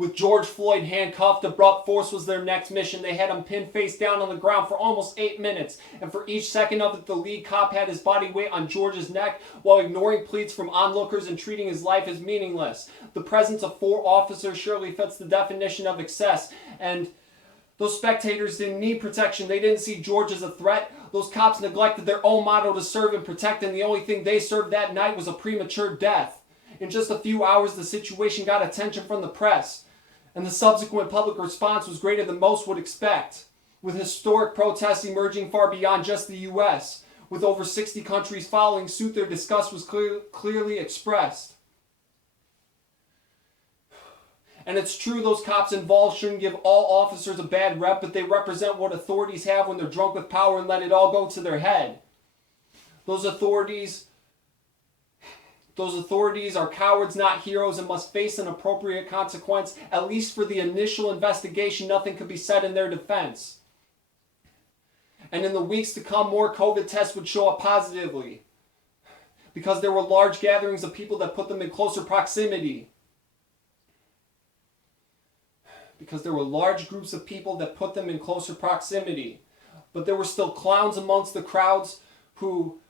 With George Floyd handcuffed, abrupt force was their next mission. They had him pinned face down on the ground for almost 8 minutes. And for each second of it, the lead cop had his body weight on George's neck while ignoring pleads from onlookers and treating his life as meaningless. The presence of 4 officers surely fits the definition of excess. And those spectators didn't need protection. They didn't see George as a threat. Those cops neglected their own motto to serve and protect, and the only thing they served that night was a premature death. In just a few hours, the situation got attention from the press, and the subsequent public response was greater than most would expect, with historic protests emerging far beyond just the U.S. With over 60 countries following suit, their disgust was clearly expressed. And it's true those cops involved shouldn't give all officers a bad rep, but they represent what authorities have when they're drunk with power and let it all go to their head. Those authorities are cowards, not heroes, and must face an appropriate consequence. At least for the initial investigation, nothing could be said in their defense. And in the weeks to come, more COVID tests would show up positively, because there were large gatherings of people that put them in closer proximity. Because there were large groups of people that put them in closer proximity. But there were still clowns amongst the crowds who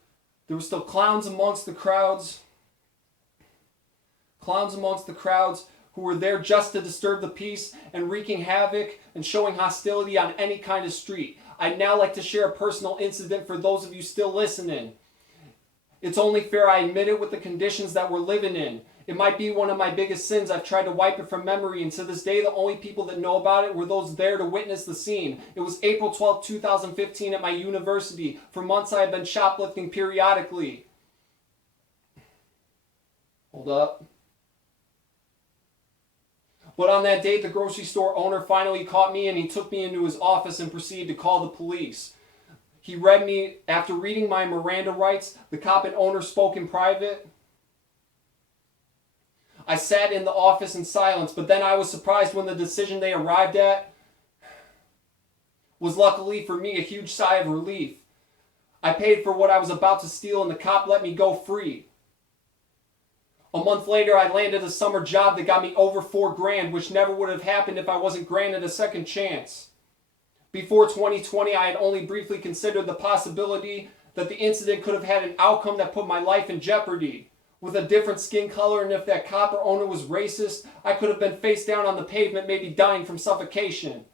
were there just to disturb the peace and wreaking havoc and showing hostility on any kind of street. I'd now like to share a personal incident for those of you still listening. It's only fair I admit it with the conditions that we're living in. It might be one of my biggest sins. I've tried to wipe it from memory, and to this day the only people that know about it were those there to witness the scene. It was April 12, 2015 at my university. For months I had been shoplifting periodically. Hold up. But on that date, the grocery store owner finally caught me, and he took me into his office and proceeded to call the police. After reading my Miranda rights, the cop and owner spoke in private. I sat in the office in silence, but then I was surprised when the decision they arrived at was, luckily for me, a huge sigh of relief. I paid for what I was about to steal, and the cop let me go free. A month later, I landed a summer job that got me over $4,000, which never would have happened if I wasn't granted a second chance. Before 2020, I had only briefly considered the possibility that the incident could have had an outcome that put my life in jeopardy. With a different skin color, and if that cop or owner was racist, I could have been face down on the pavement, maybe dying from suffocation.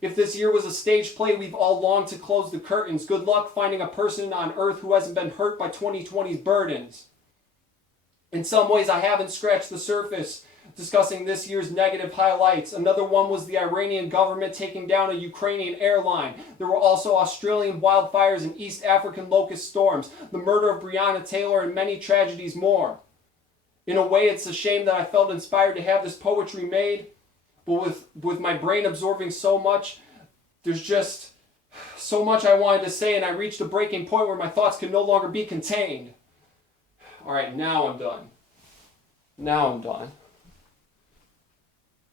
If this year was a stage play, we've all longed to close the curtains. Good luck finding a person on earth who hasn't been hurt by 2020's burdens. In some ways, I haven't scratched the surface discussing this year's negative highlights. Another one was the Iranian government taking down a Ukrainian airline. There were also Australian wildfires and East African locust storms, the murder of Breonna Taylor, and many tragedies more. In a way, it's a shame that I felt inspired to have this poetry made, but with my brain absorbing so much, there's just so much I wanted to say, and I reached a breaking point where my thoughts could no longer be contained. All right, now I'm done.